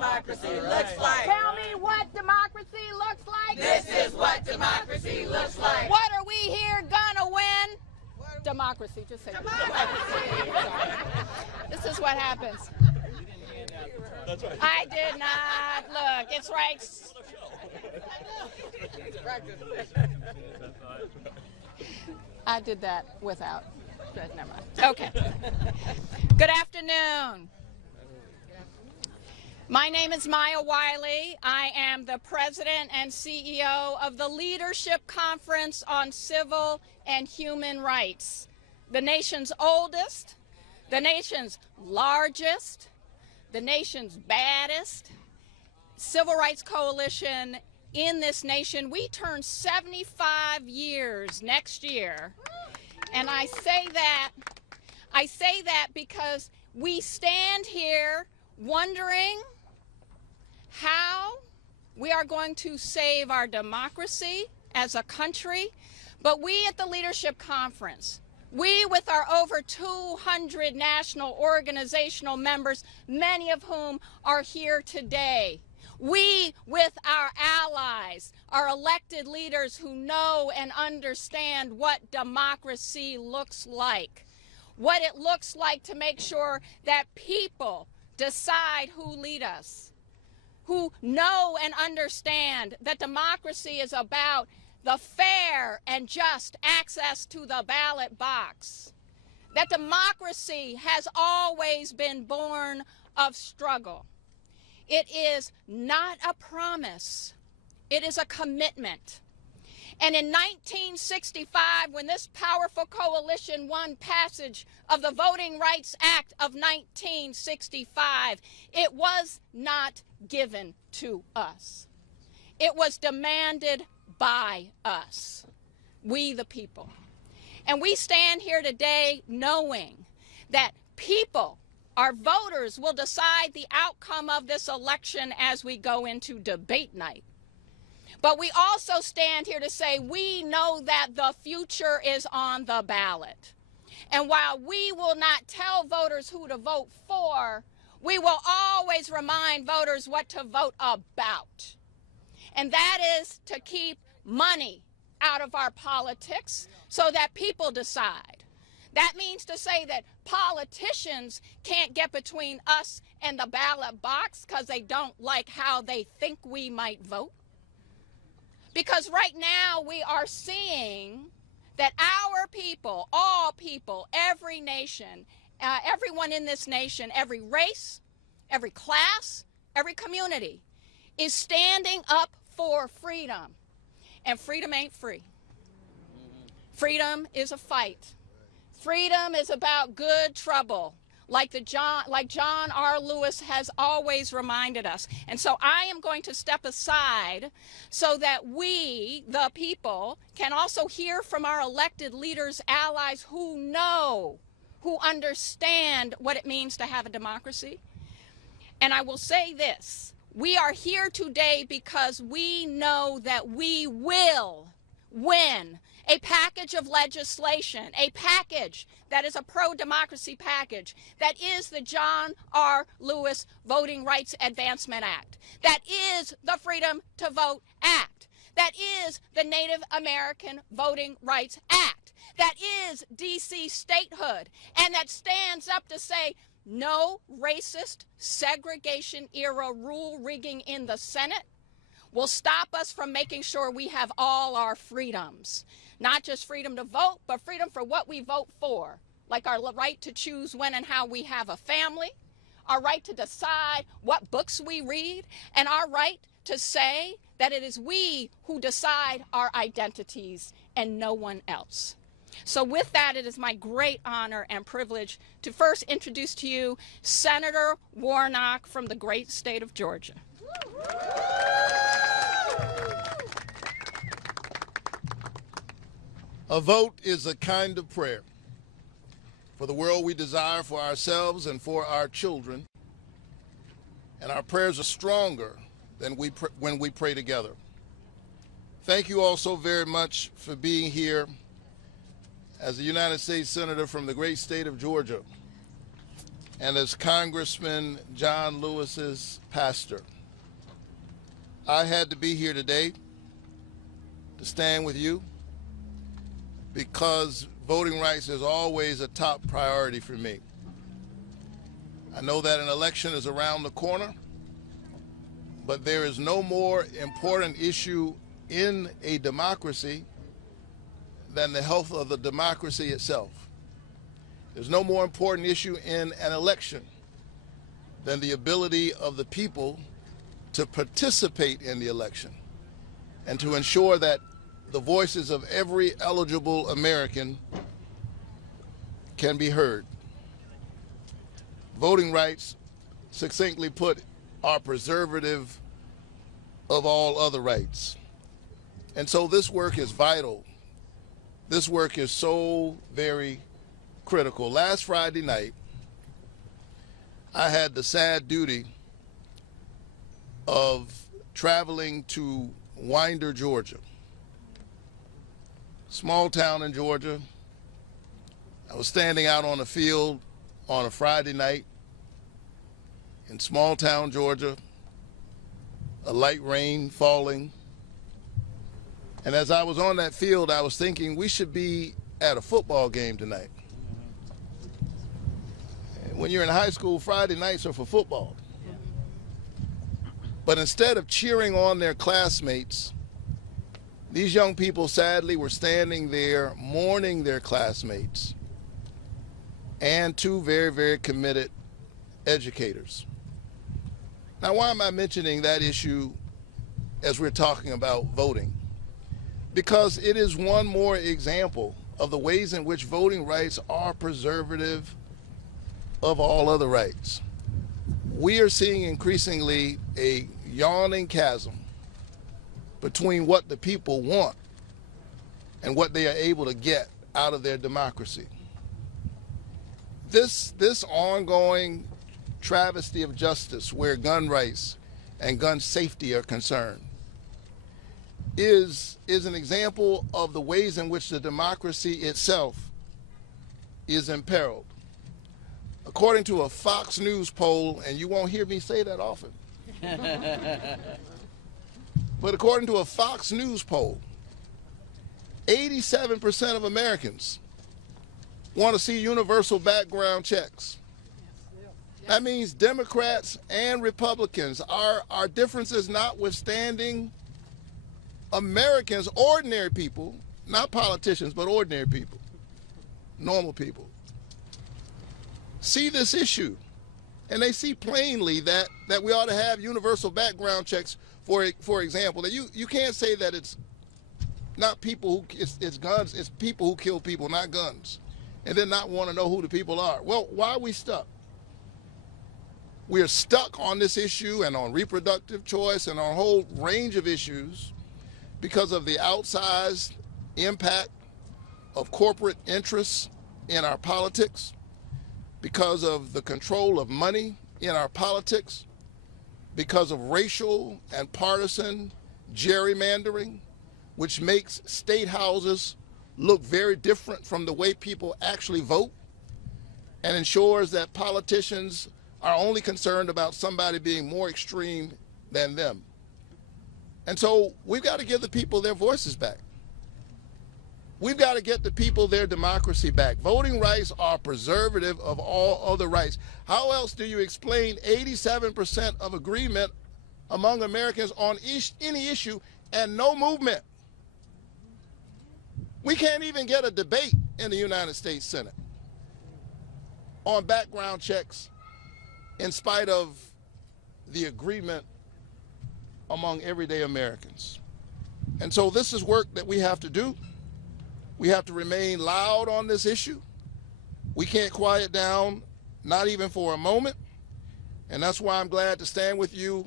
democracy looks like. Tell me what democracy looks like. This is what democracy looks like. What are we here gonna win? Democracy. Just say democracy. This is what happens. That's right. I did not. Look, it's right. I did that without. Good, never mind. Okay. Good afternoon. My name is Maya Wiley. I am the president and CEO of the Leadership Conference on Civil and Human Rights, the nation's oldest, the nation's largest, the nation's baddest civil rights coalition in this nation. We turn 75 years next year. And I say that because we stand here wondering how we are going to save our democracy as a country. But we at the Leadership Conference, we with our over 200 national organizational members, many of whom are here today, we with our allies, our elected leaders who know and understand what democracy looks like, what it looks like to make sure that people decide who lead us, who know and understand that democracy is about the fair and just access to the ballot box, that democracy has always been born of struggle. It is not a promise, it is a commitment. And in 1965, when this powerful coalition won passage of the Voting Rights Act of 1965, it was not given to us. It was demanded by us, we the people. And we stand here today knowing that people, our voters, will decide the outcome of this election as we go into debate night. But we also stand here to say we know that the future is on the ballot. And while we will not tell voters who to vote for, we will always remind voters what to vote about. And that is to keep money out of our politics so that people decide. That means to say that politicians can't get between us and the ballot box because they don't like how they think we might vote. Because right now we are seeing that our people, all people, every nation, everyone in this nation, every race, every class, every community is standing up for freedom. And freedom ain't free. Freedom is a fight. Freedom is about good trouble, like John R. Lewis has always reminded us. And so I am going to step aside so that we, the people, can also hear from our elected leaders, allies who know, who understand what it means to have a democracy. And I will say this, we are here today because we know that we will win a package of legislation, a package that is a pro-democracy package, that is the John R. Lewis Voting Rights Advancement Act, that is the Freedom to Vote Act, that is the Native American Voting Rights Act, that is D.C. statehood, and that stands up to say no racist segregation-era rule rigging in the Senate will stop us from making sure we have all our freedoms. Not just freedom to vote, but freedom for what we vote for, like our right to choose when and how we have a family, our right to decide what books we read, and our right to say that it is we who decide our identities and no one else. So with that, it is my great honor and privilege to first introduce to you Senator Warnock from the great state of Georgia. A vote is a kind of prayer for the world we desire for ourselves and for our children. And our prayers are stronger than when we pray together. Thank you all so very much for being here as a United States Senator from the great state of Georgia. and as Congressman John Lewis's pastor, I had to be here today to stand with you because voting rights is always a top priority for me. I know that an election is around the corner, but there is no more important issue in a democracy than the health of the democracy itself. There's no more important issue in an election than the ability of the people to participate in the election and to ensure that the voices of every eligible American can be heard. Voting rights, succinctly put, are preservative of all other rights. And so this work is vital. This work is so very critical. Last Friday night, I had the sad duty of traveling to Winder, Georgia. Small town in Georgia. I was standing out on a field on a Friday night in small town Georgia, a light rain falling. And as I was on that field, I was thinking we should be at a football game tonight. When you're in high school, Friday nights are for football. But instead of cheering on their classmates, these young people sadly were standing there mourning their classmates and two very, very committed educators. Now, why am I mentioning that issue as we're talking about voting? Because it is one more example of the ways in which voting rights are preservative of all other rights. We are seeing increasingly a yawning chasm between what the people want and what they are able to get out of their democracy. This ongoing travesty of justice where gun rights and gun safety are concerned is an example of the ways in which the democracy itself is imperiled. According to a Fox News poll, and you won't hear me say that often, but according to a Fox News poll, 87% of Americans want to see universal background checks. That means Democrats and Republicans, our differences notwithstanding, Americans, ordinary people, not politicians, but ordinary people, normal people, see this issue. And they see plainly that we ought to have universal background checks, for example. That you can't say that it's not people who, it's guns, it's people who kill people, not guns, and then not want to know who the people are. Well, why are we stuck? We are stuck on this issue and on reproductive choice and on a whole range of issues because of the outsized impact of corporate interests in our politics, because of the control of money in our politics, because of racial and partisan gerrymandering, which makes state houses look very different from the way people actually vote, and ensures that politicians are only concerned about somebody being more extreme than them. And so we've got to give the people their voices back. We've got to get the people their democracy back. Voting rights are preservative of all other rights. How else do you explain 87% of agreement among Americans on any issue and no movement? We can't even get a debate in the United States Senate on background checks in spite of the agreement among everyday Americans. And so this is work that we have to do. We have to remain loud on this issue. We can't quiet down, not even for a moment. And that's why I'm glad to stand with you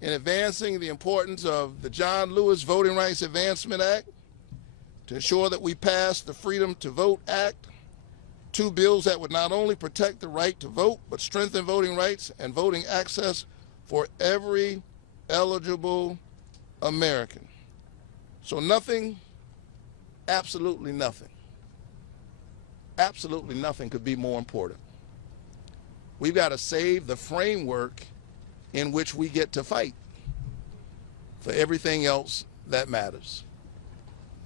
in advancing the importance of the John Lewis Voting Rights Advancement Act to ensure that we pass the Freedom to Vote Act, two bills that would not only protect the right to vote, but strengthen voting rights and voting access for every eligible American. So nothing, absolutely nothing could be more important We've got to save the framework in which we get to fight for everything else that matters.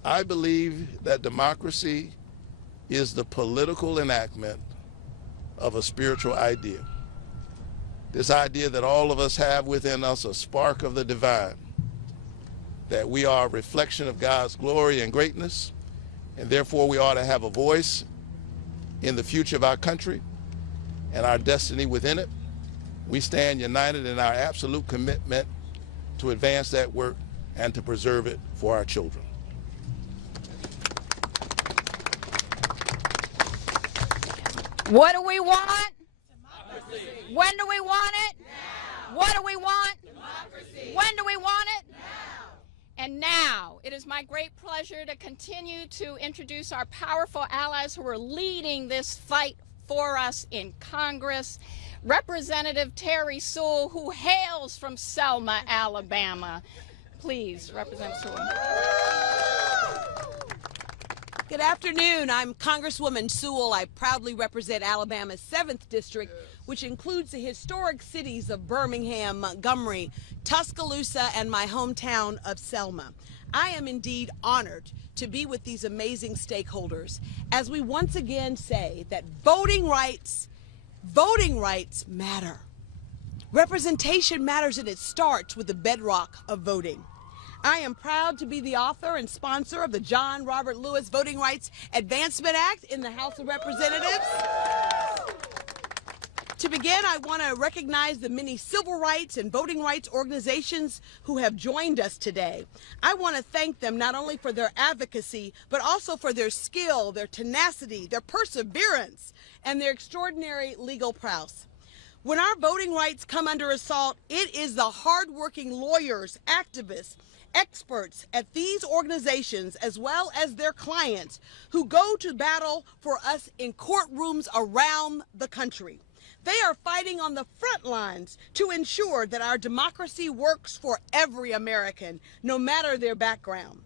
I believe that democracy is the political enactment of a spiritual idea. This idea that all of us have within us a spark of the divine, that we are a reflection of God's glory and greatness, and therefore we ought to have a voice in the future of our country and our destiny within it. We stand united in our absolute commitment to advance that work and to preserve it for our children. What do we want? Democracy. When do we want it? Now. What do we want? Democracy. When do we want it? Now. And now, it is my great pleasure to continue to introduce our powerful allies who are leading this fight for us in Congress. Representative Terri Sewell, who hails from Selma, Alabama. Please, Representative Sewell. Good afternoon. I'm Congresswoman Sewell. I proudly represent Alabama's 7th District, which includes the historic cities of Birmingham, Montgomery, Tuscaloosa, and my hometown of Selma. I am indeed honored to be with these amazing stakeholders as we once again say that voting rights matter. Representation matters, and it starts with the bedrock of voting. I am proud to be the author and sponsor of the John Robert Lewis Voting Rights Advancement Act in the House of Representatives. To begin, I want to recognize the many civil rights and voting rights organizations who have joined us today. I want to thank them not only for their advocacy, but also for their skill, their tenacity, their perseverance, and their extraordinary legal prowess. When our voting rights come under assault, it is the hardworking lawyers, activists, experts at these organizations, as well as their clients, who go to battle for us in courtrooms around the country. They are fighting on the front lines to ensure that our democracy works for every American, no matter their background.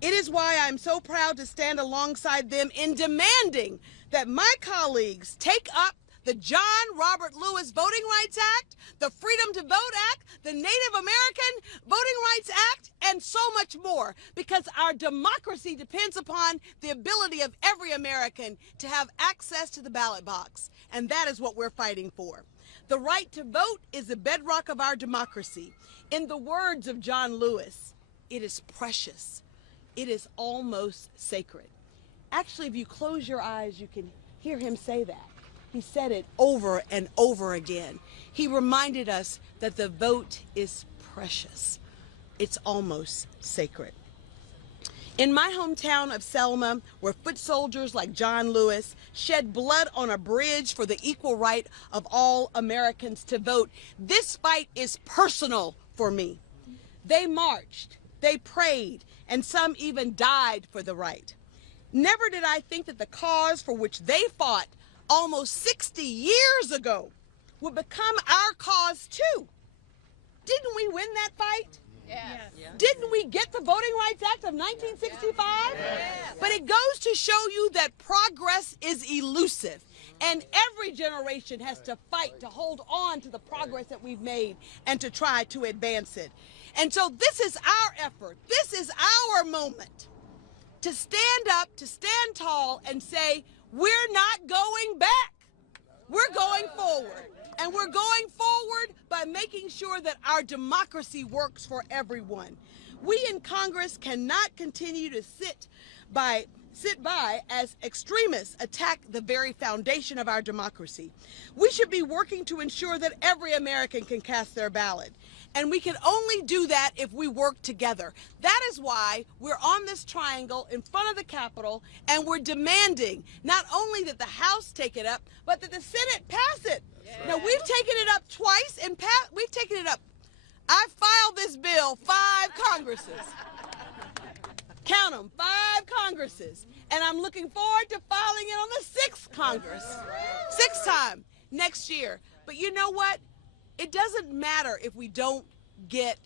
It is why I'm so proud to stand alongside them in demanding that my colleagues take up the John Robert Lewis Voting Rights Act, the Freedom to Vote Act, the Native American Voting Rights Act, and so much more, because our democracy depends upon the ability of every American to have access to the ballot box, and that is what we're fighting for. The right to vote is the bedrock of our democracy. In the words of John Lewis, it is precious. It is almost sacred. Actually, if you close your eyes, you can hear him say that. He said it over and over again. He reminded us that the vote is precious. It's almost sacred. In my hometown of Selma, where foot soldiers like John Lewis shed blood on a bridge for the equal right of all Americans to vote, this fight is personal for me. They marched, they prayed, and some even died for the right. Never did I think that the cause for which they fought almost 60 years ago would become our cause too. Didn't we win that fight? Yes. Yes. Didn't we get the Voting Rights Act of 1965? Yes. But it goes to show you that progress is elusive, and every generation has to fight to hold on to the progress that we've made and to try to advance it. And so this is our effort. This is our moment to stand up, to stand tall and say, we're not going back. We're going forward. And we're going forward by making sure that our democracy works for everyone. We in Congress cannot continue to sit by as extremists attack the very foundation of our democracy. We should be working to ensure that every American can cast their ballot. And we can only do that if we work together. That is why we're on this triangle in front of the Capitol, and we're demanding not only that the House take it up, but that the Senate pass it. Yes. Now, we've taken it up twice, and we've taken it up. I filed this bill 5 Congresses. Count them, 5 Congresses. And I'm looking forward to filing it on the 6th Congress. 6th time next year. But you know what? It doesn't matter if we don't get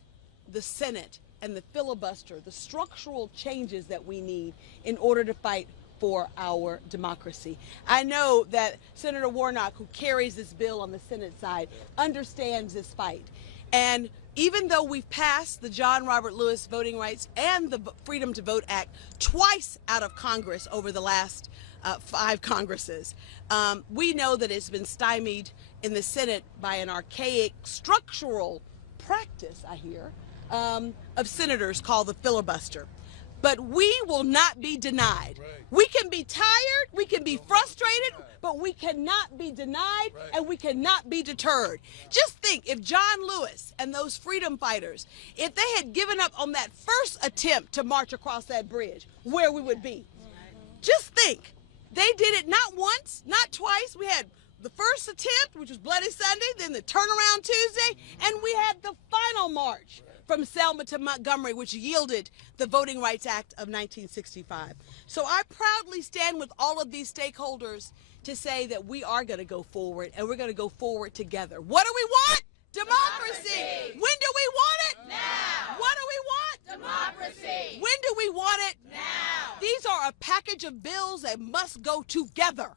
the Senate and the filibuster, the structural changes that we need in order to fight for our democracy. I know that Senator Warnock, who carries this bill on the Senate side, understands this fight. And even though we've passed the John Robert Lewis Voting Rights and the Freedom to Vote Act twice out of Congress over the last 5 Congresses, we know that it's been stymied in the Senate by an archaic structural practice, I hear, of senators called the filibuster. But we will not be denied. Right. We can be tired, we can be frustrated, but we cannot be denied, and we cannot be deterred. Just think, if John Lewis and those freedom fighters, if they had given up on that first attempt to march across that bridge, where we would be. Just think, they did it not once, not twice. We had the first attempt, which was Bloody Sunday, then the turnaround Tuesday, and we had the final march from Selma to Montgomery, which yielded the Voting Rights Act of 1965. So I proudly stand with all of these stakeholders to say that we are going to go forward, and we're going to go forward together. What do we want? Democracy. When do we want it? Now. What do we want? Democracy. When do we want it? Now. These are a package of bills that must go together.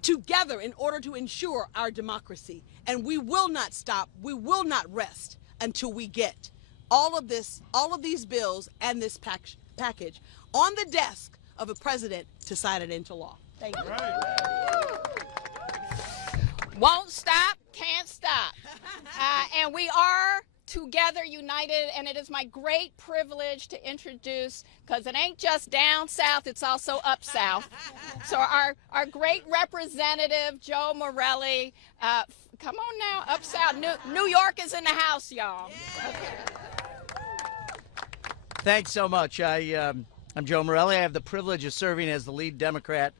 Together in order to ensure our democracy. And we will not stop, we will not rest until we get all of these bills and this package on the desk of a president to sign it into law. Thank you. Won't stop, can't stop. And we are together, united, and it is my great privilege to introduce, because it ain't just down south, it's also up south. So our great representative, Joe Morelle, come on now, up south. New York is in the house, y'all. Okay. Thanks so much. I'm Joe Morelle. I have the privilege of serving as the lead Democrat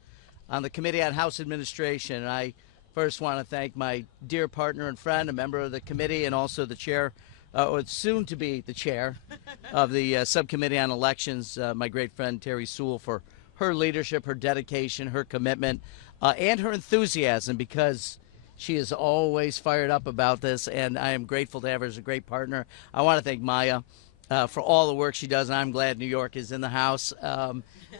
on the Committee on House Administration. And I first want to thank my dear partner and friend, a member of the committee, and also the chair, or soon to be the chair of the Subcommittee on Elections, my great friend Terri Sewell, for her leadership, her dedication, her commitment, and her enthusiasm, because she is always fired up about this, and I am grateful to have her as a great partner. I want to thank Maya for all the work she does, and I'm glad New York is in the house.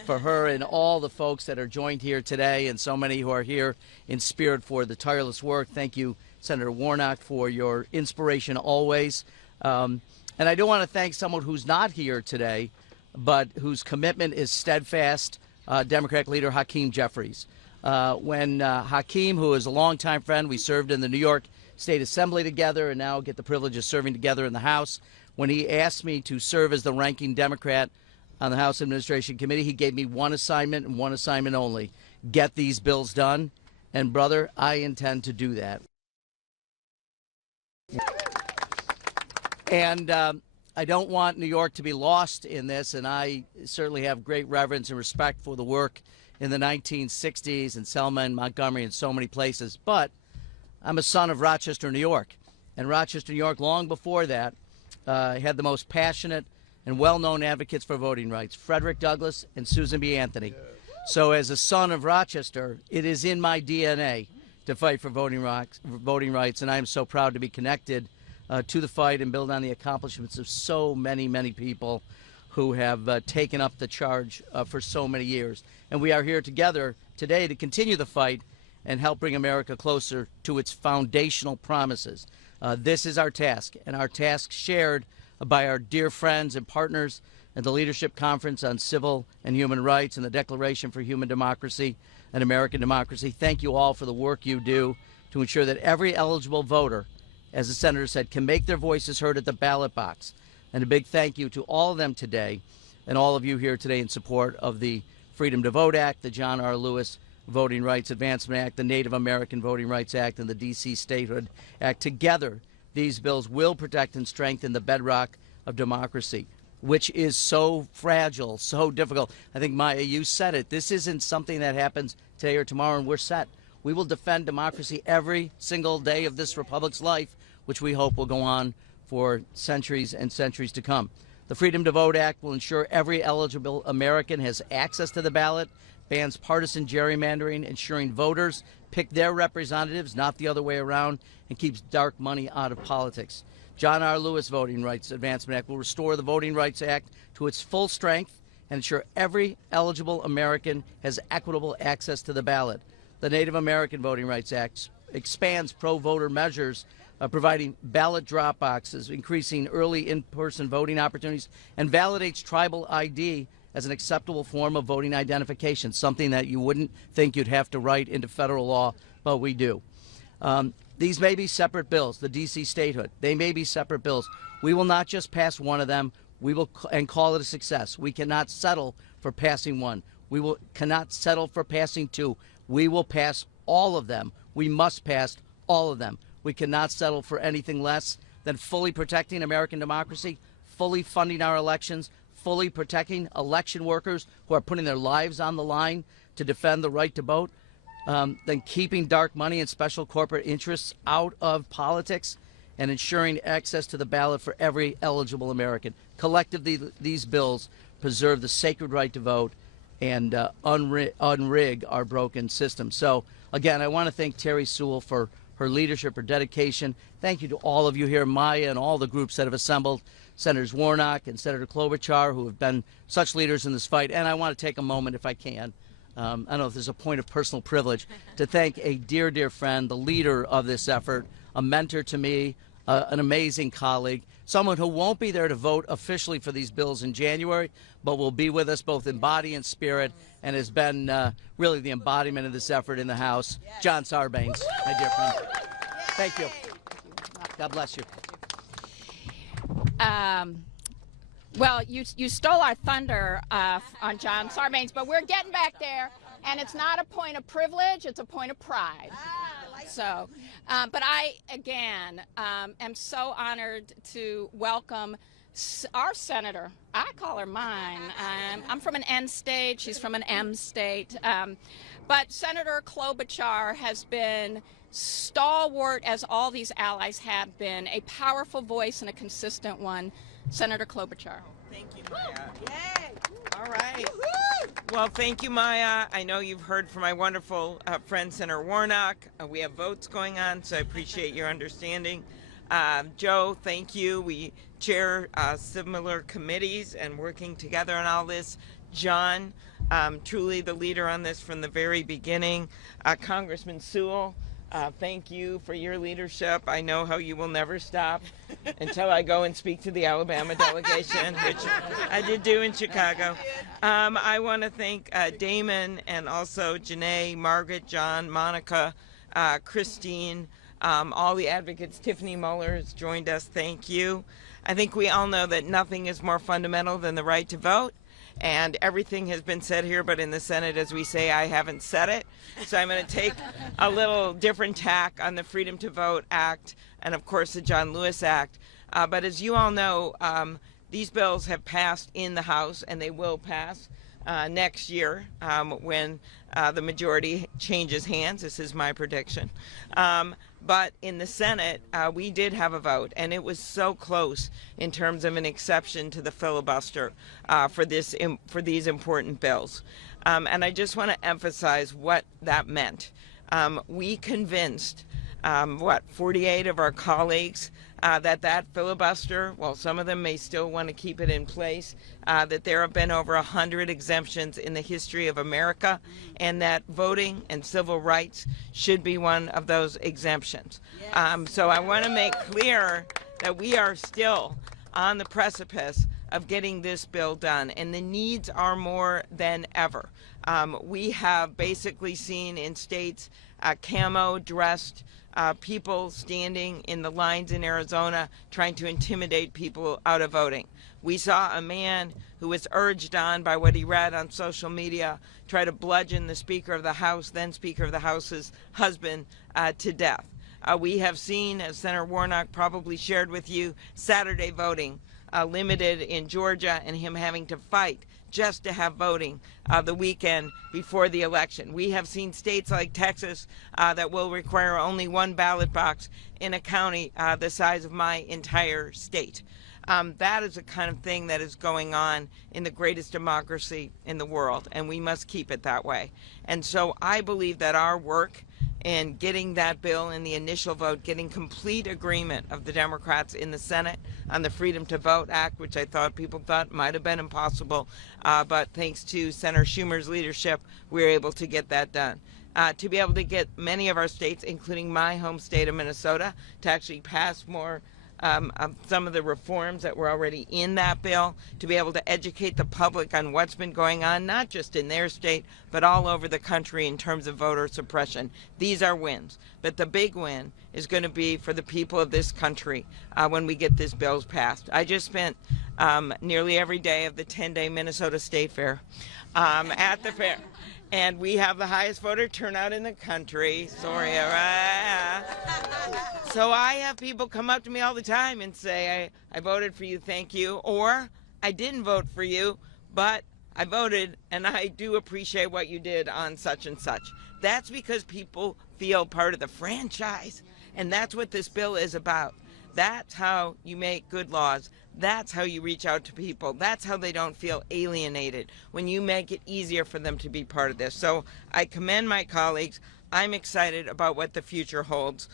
For her and all the folks that are joined here today, and so many who are here in spirit for the tireless work. Thank you, Senator Warnock, for your inspiration always. And I do want to thank someone who's not here today, but whose commitment is steadfast, Democratic leader Hakeem Jeffries. When Hakeem, who is a longtime friend, we served in the New York State Assembly together and now get the privilege of serving together in the House. When he asked me to serve as the ranking Democrat on the House Administration Committee, he gave me one assignment and one assignment only: get these bills done. And, brother, I intend to do that. And I don't want New York to be lost in this, and I certainly have great reverence and respect for the work in the 1960s in Selma and Montgomery and so many places. But I'm a son of Rochester, New York. And Rochester, New York, long before that, had the most passionate and well-known advocates for voting rights, Frederick Douglass and Susan B. Anthony. So as a son of Rochester, it is in my DNA to fight for voting rights, and I am so proud to be connected to the fight and build on the accomplishments of so many, many people who have taken up the charge for so many years. And we are here together today to continue the fight and help bring America closer to its foundational promises. This is our task, and our task shared by our dear friends and partners at the Leadership Conference on Civil and Human Rights and the Declaration for Human Democracy and American Democracy. Thank you all for the work you do to ensure that every eligible voter, as the senator said, can make their voices heard at the ballot box. And a big thank you to all of them today, and all of you here today in support of the Freedom to Vote Act, the John R. Lewis Voting Rights Advancement Act, the Native American Voting Rights Act, and the D.C. Statehood Act. Together, these bills will protect and strengthen the bedrock of democracy, which is so fragile, so difficult. I think, Maya, you said it. This isn't something that happens today or tomorrow and we're set. We will defend democracy every single day of this republic's life, which we hope will go on for centuries and centuries to come. The Freedom to Vote Act will ensure every eligible American has access to the ballot, bans partisan gerrymandering, ensuring voters pick their representatives, not the other way around, and keeps dark money out of politics. John R. Lewis Voting Rights Advancement Act will restore the Voting Rights Act to its full strength and ensure every eligible American has equitable access to the ballot. The Native American Voting Rights Act expands pro-voter measures, providing ballot drop boxes, increasing early in-person voting opportunities, and validates tribal ID as an acceptable form of voting identification, something that you wouldn't think you'd have to write into federal law, but we do. These may be separate bills, the D.C. statehood. They may be separate bills. We will not just pass one of them. We will and call it a success. We cannot settle for passing one. We cannot settle for passing two. We will pass all of them. We must pass all of them. We cannot settle for anything less than fully protecting American democracy, fully funding our elections, fully protecting election workers who are putting their lives on the line to defend the right to vote, then keeping dark money and special corporate interests out of politics, and ensuring access to the ballot for every eligible American. Collectively, these bills preserve the sacred right to vote and unrig our broken system. So, again, I want to thank Terri Sewell for her leadership, her dedication. Thank you to all of you here, Maya, and all the groups that have assembled, Senators Warnock and Senator Klobuchar, who have been such leaders in this fight. And I want to take a moment, if I can, I don't know if there's a point of personal privilege, to thank a dear, dear friend, the leader of this effort, a mentor to me, an amazing colleague, someone who won't be there to vote officially for these bills in January, but will be with us both in body and spirit, and has been really the embodiment of this effort in the House, John Sarbanes, my dear friend. Thank you. God bless you. Well, you stole our thunder on John Sarbanes, but we're getting back there, and it's not a point of privilege, it's a point of pride. So, but I, again, am so honored to welcome our senator. I call her mine. I'm from an N state, she's from an M state. But Senator Klobuchar has been stalwart, as all these allies have been, a powerful voice and a consistent one. Senator Klobuchar. Thank you, Maya. Yay. All right. Well, thank you, Maya. I know you've heard from my wonderful friend, Senator Warnock. We have votes going on, so I appreciate your understanding. Joe, thank you. We chair similar committees and working together on all this. John, truly the leader on this from the very beginning. Congressman Sewell, thank you for your leadership. I know how you will never stop until I go and speak to the Alabama delegation, which I did do in Chicago. I want to thank Damon and also Janae, Margaret, John, Monica, Christine, all the advocates. Tiffany Muller has joined us. Thank you. I think we all know that nothing is more fundamental than the right to vote. And everything has been said here, but in the Senate, as we say, I haven't said it. So I'm going to take a little different tack on the Freedom to Vote Act and, of course, the John Lewis Act. But as you all know, these bills have passed in the House, and they will pass next year when the majority changes hands. This is my prediction. But in the Senate, we did have a vote, and it was so close in terms of an exception to the filibuster for these important bills. And I just want to emphasize what that meant. We convinced, 48 of our colleagues that filibuster, while some of them may still want to keep it in place, that there have been over 100 exemptions in the history of America, and that voting and civil rights should be one of those exemptions. So I want to make clear that we are still on the precipice of getting this bill done, and the needs are more than ever. We have basically seen in states camo-dressed people standing in the lines in Arizona trying to intimidate people out of voting. We saw a man who was urged on by what he read on social media try to bludgeon the Speaker of the House, then Speaker of the House's husband, to death. We have seen, as Senator Warnock probably shared with you, Saturday voting limited in Georgia, and him having to fight just to have voting the weekend before the election. We have seen states like Texas that will require only one ballot box in a county the size of my entire state. That is the kind of thing that is going on in the greatest democracy in the world, and we must keep it that way. And so I believe that our work in getting that bill in the initial vote, getting complete agreement of the Democrats in the Senate on the Freedom to Vote Act, which I thought people thought might have been impossible. But thanks to Senator Schumer's leadership, we were able to get that done. To be able to get many of our states, including my home state of Minnesota, to actually pass more of some of the reforms that were already in that bill, to be able to educate the public on what's been going on, not just in their state, but all over the country in terms of voter suppression. These are wins. But the big win is going to be for the people of this country when we get this bill passed. I just spent nearly every day of the 10-day Minnesota State Fair at the fair. And we have the highest voter turnout in the country. Sorry, so I have people come up to me all the time and say, I voted for you, thank you. Or, I didn't vote for you, but I voted and I do appreciate what you did on such and such. That's because people feel part of the franchise. And that's what this bill is about. That's how you make good laws. That's how you reach out to people. That's how they don't feel alienated, when you make it easier for them to be part of this. So I commend my colleagues. I'm excited about what the future holds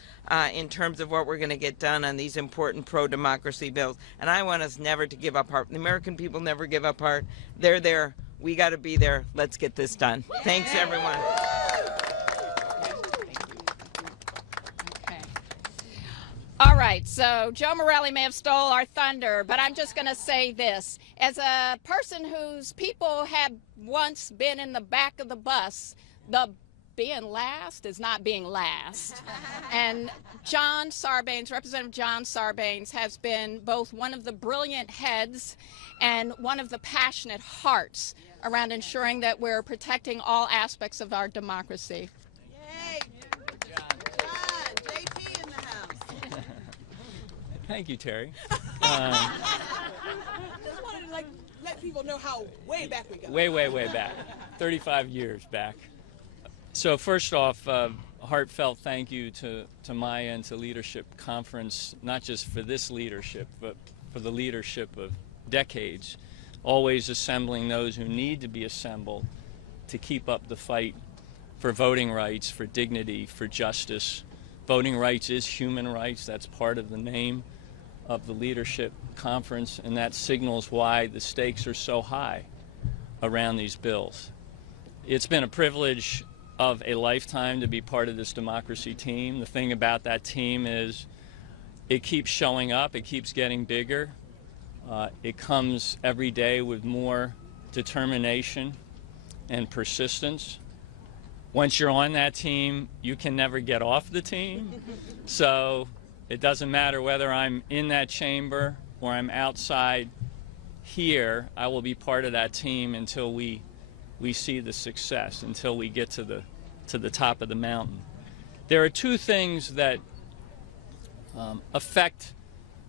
in terms of what we're going to get done on these important pro-democracy bills. And I want us never to give up heart. The American people never give up heart. They're there. We got to be there. Let's get this done. Thanks, everyone. All right, so Joe Morelle may have stole our thunder, but I'm just going to say this. As a person whose people have once been in the back of the bus, the being last is not being last. And John Sarbanes, Representative John Sarbanes, has been both one of the brilliant heads and one of the passionate hearts around ensuring that we're protecting all aspects of our democracy. Thank you, Terry. Just wanted to let people know how way back we go. Way back. 35 years back. So first off, heartfelt thank you to Maya and to Leadership Conference, not just for this leadership, but for the leadership of decades, always assembling those who need to be assembled to keep up the fight for voting rights, for dignity, for justice. Voting rights is human rights. That's part of the name of the Leadership Conference, and that signals why the stakes are so high around these bills. It's been a privilege of a lifetime to be part of this democracy team. The thing about that team is it keeps showing up, it keeps getting bigger. It comes every day with more determination and persistence. Once you're on that team, you can never get off the team. So it doesn't matter whether I'm in that chamber or I'm outside here, I will be part of that team until we see the success, until we get to the top of the mountain. There are two things that affect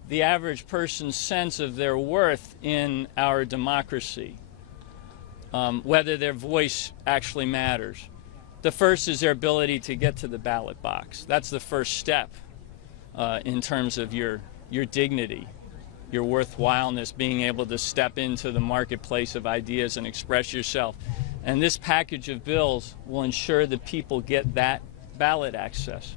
the average person's sense of their worth in our democracy, whether their voice actually matters. The first is their ability to get to the ballot box. That's the first step in terms of your dignity, your worthwhileness, being able to step into the marketplace of ideas and express yourself. And this package of bills will ensure that people get that ballot access.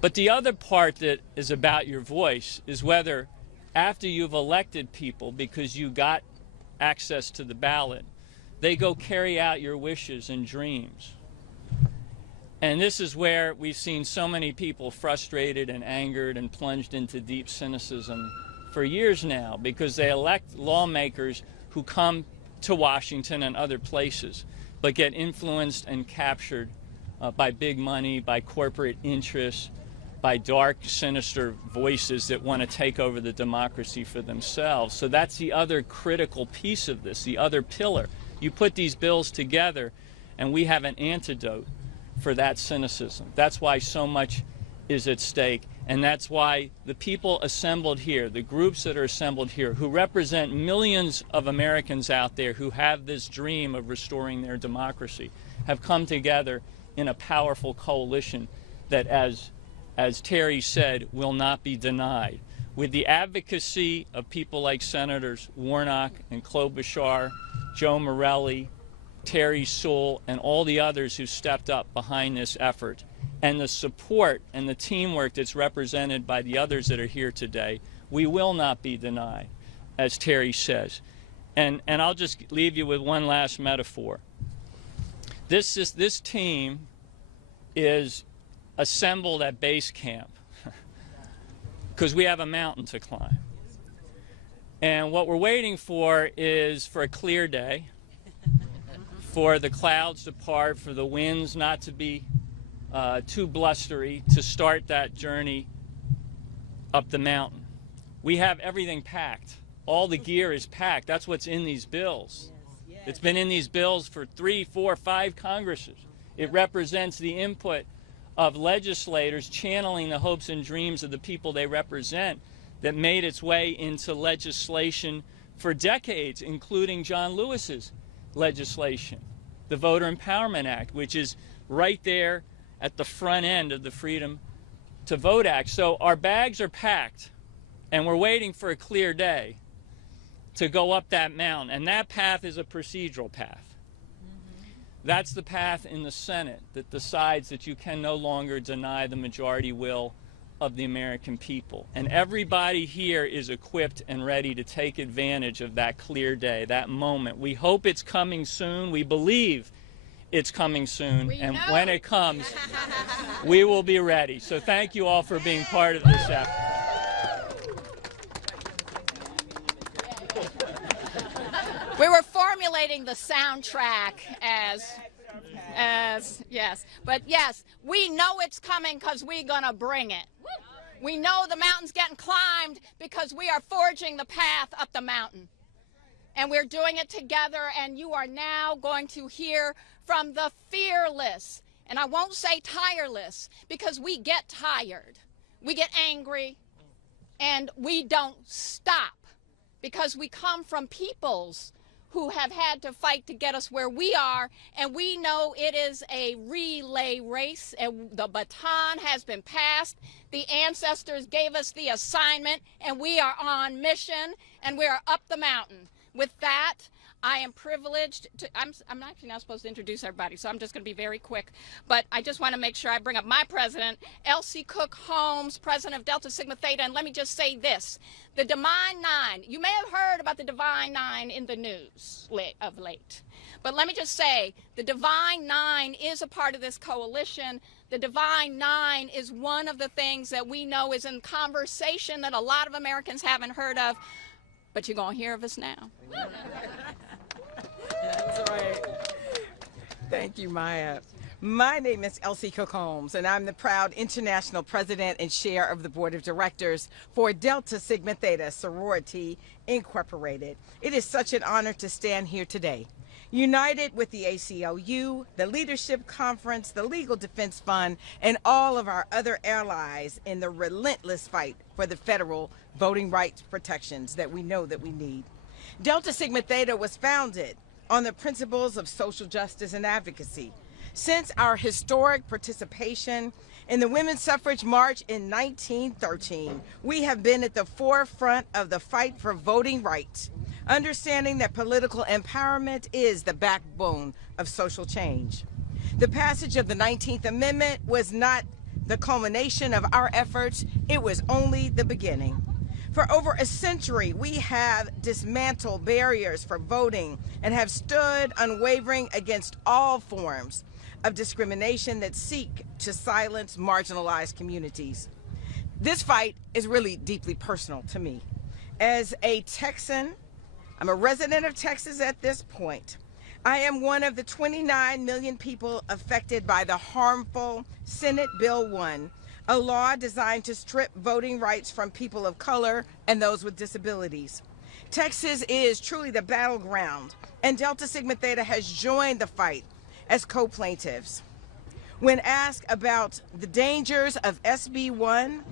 But the other part that is about your voice is whether after you've elected people because you got access to the ballot, they go carry out your wishes and dreams. And this is where we've seen so many people frustrated and angered and plunged into deep cynicism for years now because they elect lawmakers who come to Washington and other places but get influenced and captured by big money, by corporate interests, by dark, sinister voices that want to take over the democracy for themselves. So that's the other critical piece of this, the other pillar. You put these bills together and we have an antidote for that cynicism. That's why so much is at stake, and that's why the people assembled here, the groups that are assembled here, who represent millions of Americans out there who have this dream of restoring their democracy, have come together in a powerful coalition that, as Terry said, will not be denied. With the advocacy of people like Senators Warnock and Klobuchar, Joe Morelle, Terri Sewell, and all the others who stepped up behind this effort, and the support and the teamwork that's represented by the others that are here today, we will not be denied, as Terri says. And I'll just leave you with one last metaphor. This team is assembled at base camp because we have a mountain to climb. And what we're waiting for is for a clear day, for the clouds to part, for the winds not to be too blustery, to start that journey up the mountain. We have everything packed. All the gear is packed. That's what's in these bills. It's been in these bills for 3, 4, 5 Congresses. It represents the input of legislators channeling the hopes and dreams of the people they represent that made its way into legislation for decades, including John Lewis's legislation, the Voter Empowerment Act, which is right there at the front end of the Freedom to Vote Act. So our bags are packed, and we're waiting for a clear day to go up that mountain. And that path is a procedural path. That's the path in the Senate that decides that you can no longer deny the majority will of the American people. And everybody here is equipped and ready to take advantage of that clear day, that moment. We hope it's coming soon. We believe it's coming soon. And when it comes, we will be ready. So thank you all for being part of this effort. We were formulating the soundtrack as yes. But yes, we know it's coming because we're going to bring it. We know the mountain's getting climbed because we are forging the path up the mountain. And we're doing it together, and you are now going to hear from the fearless. And I won't say tireless, because we get tired. We get angry, and we don't stop, because we come from peoples who have had to fight to get us where we are, and we know it is a relay race, and the baton has been passed. The ancestors gave us the assignment, and we are on mission, and we are up the mountain. With that, I am privileged to, I'm actually not supposed to introduce everybody, so I'm just going to be very quick. But I just want to make sure I bring up my president, Elsie Cook Holmes, president of Delta Sigma Theta. And let me just say this. The Divine Nine, you may have heard about the Divine Nine in the news of late. But let me just say, the Divine Nine is a part of this coalition. The Divine Nine is one of the things that we know is in conversation that a lot of Americans haven't heard of. But you're going to hear of us now. That's right. Thank you, Maya. My name is Elsie Cook Holmes, and I'm the proud international president and chair of the board of directors for Delta Sigma Theta Sorority Incorporated. It is such an honor to stand here today, united with the ACLU, the Leadership Conference, the Legal Defense Fund, and all of our other allies in the relentless fight for the federal voting rights protections that we know that we need. Delta Sigma Theta was founded on the principles of social justice and advocacy. Since our historic participation in the Women's Suffrage March in 1913, we have been at the forefront of the fight for voting rights, understanding that political empowerment is the backbone of social change. The passage of the 19th Amendment was not the culmination of our efforts, it was only the beginning. For over a century, we have dismantled barriers for voting and have stood unwavering against all forms of discrimination that seek to silence marginalized communities. This fight is really deeply personal to me. As a Texan, I'm a resident of Texas at this point. I am one of the 29 million people affected by the harmful Senate Bill 1, a law designed to strip voting rights from people of color and those with disabilities. Texas is truly the battleground, and Delta Sigma Theta has joined the fight as co-plaintiffs. When asked about the dangers of SB 1,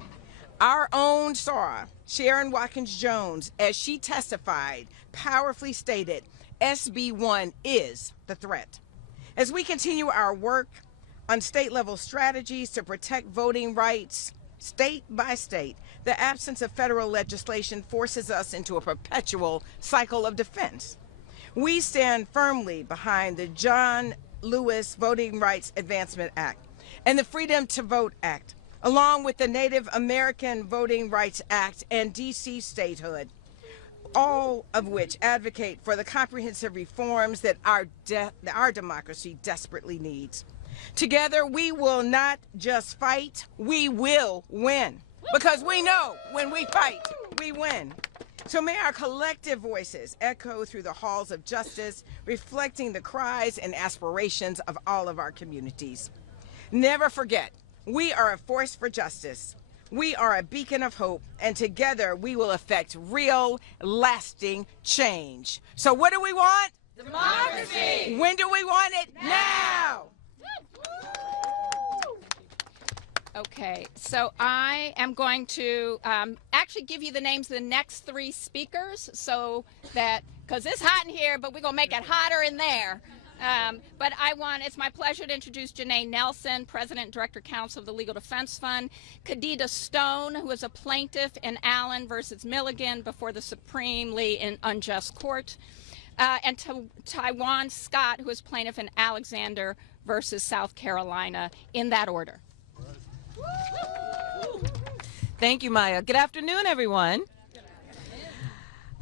our own Sarah, Sharon Watkins Jones, as she testified, powerfully stated, SB 1 is the threat. As we continue our work on state-level strategies to protect voting rights, state by state, the absence of federal legislation forces us into a perpetual cycle of defense. We stand firmly behind the John Lewis Voting Rights Advancement Act, and the Freedom to Vote Act, along with the Native American Voting Rights Act and D.C. statehood, all of which advocate for the comprehensive reforms that our democracy desperately needs. Together, we will not just fight, we will win. Because we know when we fight, we win. So may our collective voices echo through the halls of justice, reflecting the cries and aspirations of all of our communities. Never forget, we are a force for justice. We are a beacon of hope, and together we will effect real, lasting change. So what do we want? Democracy! When do we want it? Now! Okay, so I am going to actually give you the names of the next 3 speakers, so that, because it's hot in here, but we're going to make it hotter in there. But it's my pleasure to introduce Janae Nelson, President and Director Counsel of the Legal Defense Fund, Khadija Stone, who is a plaintiff in Allen versus Milligan before the Supremely Unjust Court, and Taiwan Scott, who is plaintiff in Alexander versus South Carolina, in that order. Thank you, Maya. Good afternoon, everyone.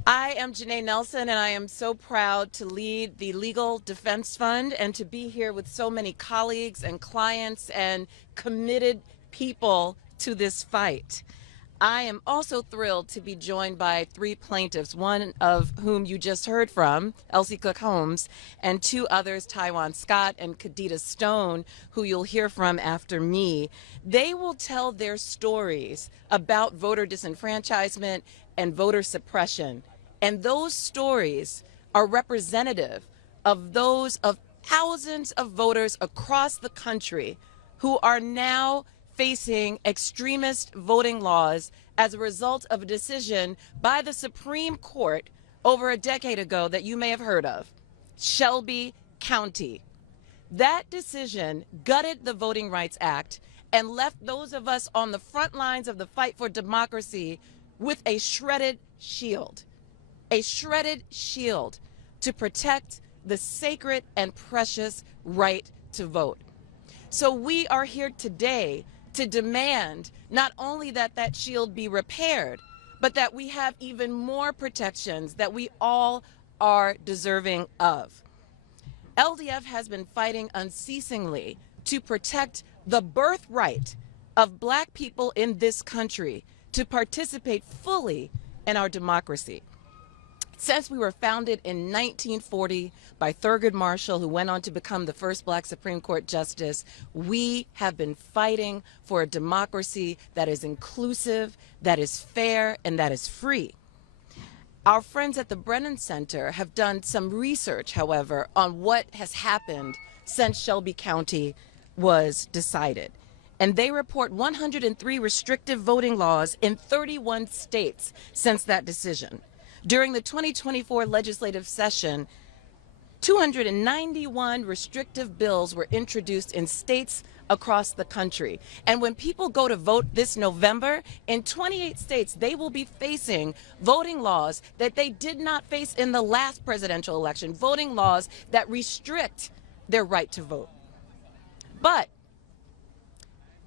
I am Janae Nelson, and I am so proud to lead the Legal Defense Fund and to be here with so many colleagues and clients and committed people to this fight. I am also thrilled to be joined by 3 plaintiffs, one of whom you just heard from, Elsie Cook Holmes, and 2 others, Taiwan Scott and Khadija Stone, who you'll hear from after me. They will tell their stories about voter disenfranchisement and voter suppression. And those stories are representative of those of thousands of voters across the country who are now facing extremist voting laws as a result of a decision by the Supreme Court over a decade ago that you may have heard of, Shelby County. That decision gutted the Voting Rights Act and left those of us on the front lines of the fight for democracy with a shredded shield to protect the sacred and precious right to vote. So we are here today to demand not only that that shield be repaired, but that we have even more protections that we all are deserving of. LDF has been fighting unceasingly to protect the birthright of Black people in this country to participate fully in our democracy. Since we were founded in 1940 by Thurgood Marshall, who went on to become the first Black Supreme Court Justice, we have been fighting for a democracy that is inclusive, that is fair, and that is free. Our friends at the Brennan Center have done some research, however, on what has happened since Shelby County was decided. And they report 103 restrictive voting laws in 31 states since that decision. During the 2024 legislative session, 291 restrictive bills were introduced in states across the country. And when people go to vote this November, in 28 states, they will be facing voting laws that they did not face in the last presidential election, voting laws that restrict their right to vote. But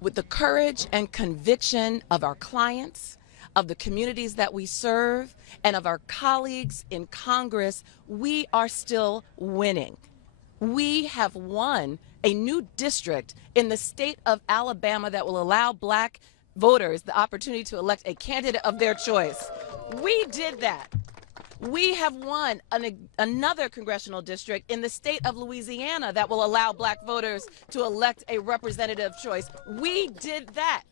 with the courage and conviction of our clients, of the communities that we serve, and of our colleagues in Congress, we are still winning. We have won a new district in the state of Alabama that will allow Black voters the opportunity to elect a candidate of their choice. We did that. We have won another congressional district in the state of Louisiana that will allow Black voters to elect a representative choice. We did that.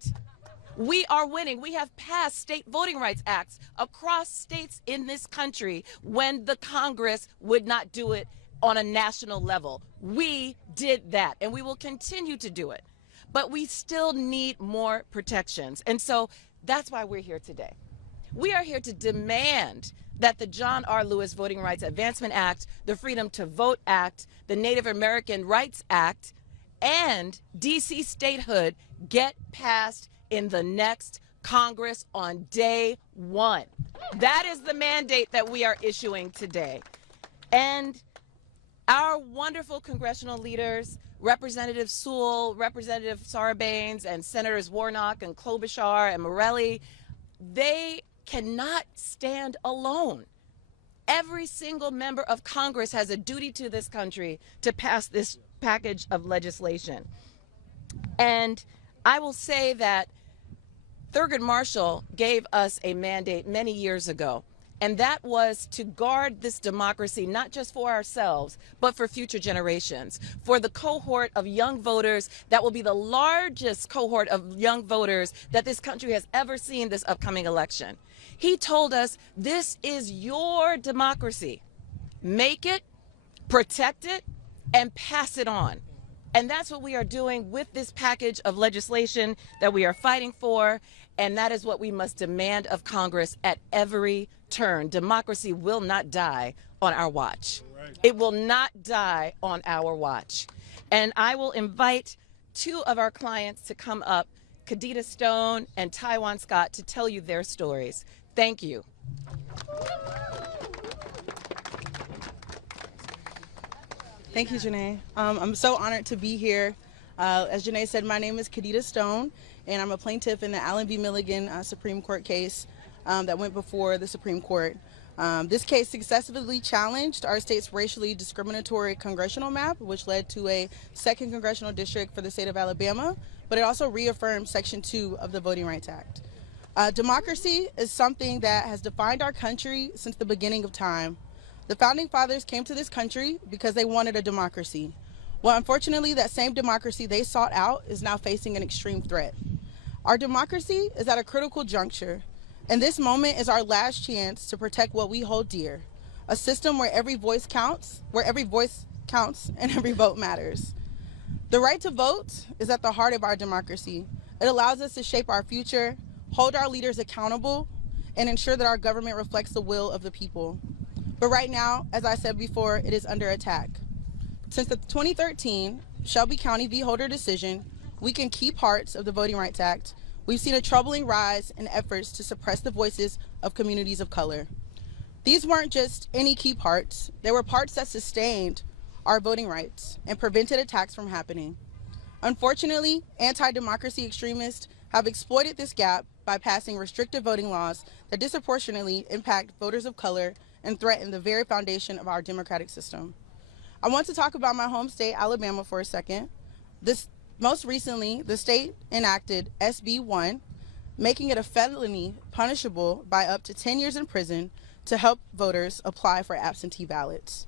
We are winning. We have passed state voting rights acts across states in this country when the Congress would not do it on a national level. We did that, and we will continue to do it. But we still need more protections. And so that's why we're here today. We are here to demand that the John R. Lewis Voting Rights Advancement Act, the Freedom to Vote Act, the Native American Rights Act, and D.C. statehood get passed in the next Congress on day one. That is the mandate that we are issuing today. And our wonderful congressional leaders, Representative Sewell, Representative Sarbanes, and Senators Warnock and Klobuchar and Morelle, they cannot stand alone. Every single member of Congress has a duty to this country to pass this package of legislation. And I will say that Thurgood Marshall gave us a mandate many years ago, and that was to guard this democracy, not just for ourselves, but for future generations, for the cohort of young voters that will be the largest cohort of young voters that this country has ever seen this upcoming election. He told us, this is your democracy. Make it, protect it, and pass it on. And that's what we are doing with this package of legislation that we are fighting for. And that is what we must demand of Congress at every turn. Democracy will not die on our watch. It will not die on our watch. And I will invite two of our clients to come up, Kadita Stone and Taiwan Scott, to tell you their stories. Thank you. Thank you, Janae. I'm so honored to be here. As Janae said, my name is Kadita Stone, and I'm a plaintiff in the Allen v. Milligan Supreme Court case that went before the Supreme Court. This case successfully challenged our state's racially discriminatory congressional map, which led to a second congressional district for the state of Alabama, but it also reaffirmed Section 2 of the Voting Rights Act. Democracy is something that has defined our country since the beginning of time. The Founding Fathers came to this country because they wanted a democracy. Well, unfortunately, that same democracy they sought out is now facing an extreme threat. Our democracy is at a critical juncture, and this moment is our last chance to protect what we hold dear, a system where every voice counts, and every vote matters. The right to vote is at the heart of our democracy. It allows us to shape our future, hold our leaders accountable, and ensure that our government reflects the will of the people. But right now, as I said before, it is under attack. Since the 2013 Shelby County v. Holder decision, we can keep parts of the Voting Rights Act. We've seen a troubling rise in efforts to suppress the voices of communities of color. These weren't just any key parts. They were parts that sustained our voting rights and prevented attacks from happening. Unfortunately, anti-democracy extremists have exploited this gap by passing restrictive voting laws that disproportionately impact voters of color and threaten the very foundation of our democratic system. I want to talk about my home state, Alabama, for a second. Most recently, the state enacted SB 1, making it a felony punishable by up to 10 years in prison to help voters apply for absentee ballots.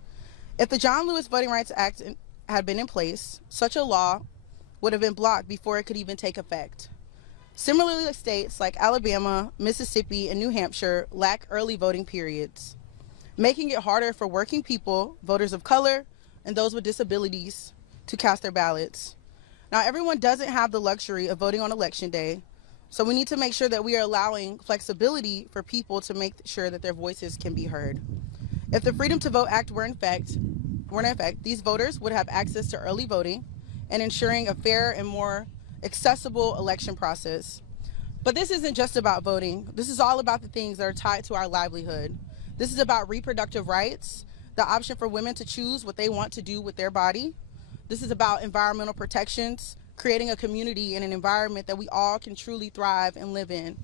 If the John Lewis Voting Rights Act had been in place, such a law would have been blocked before it could even take effect. Similarly, states like Alabama, Mississippi, and New Hampshire lack early voting periods, making it harder for working people, voters of color, and those with disabilities to cast their ballots. Now, everyone doesn't have the luxury of voting on Election Day, so we need to make sure that we are allowing flexibility for people to make sure that their voices can be heard. If the Freedom to Vote Act were in effect, these voters would have access to early voting and ensuring a fair and more accessible election process. But this isn't just about voting. This is all about the things that are tied to our livelihood. This is about reproductive rights, the option for women to choose what they want to do with their body. This is about environmental protections, creating a community and an environment that we all can truly thrive and live in.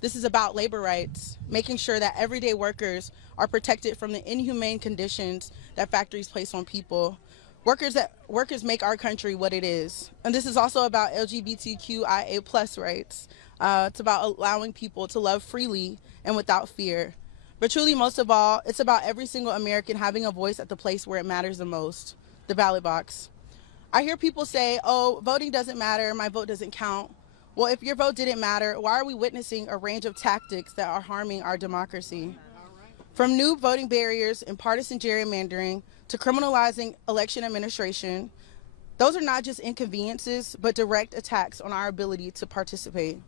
This is about labor rights, making sure that everyday workers are protected from the inhumane conditions that factories place on people. Workers make our country what it is. And this is also about LGBTQIA+ rights. It's about allowing people to love freely and without fear. But truly, most of all, it's about every single American having a voice at the place where it matters the most, the ballot box. I hear people say, oh, voting doesn't matter, my vote doesn't count. Well, if your vote didn't matter, why are we witnessing a range of tactics that are harming our democracy? From new voting barriers and partisan gerrymandering to criminalizing election administration, those are not just inconveniences, but direct attacks on our ability to participate.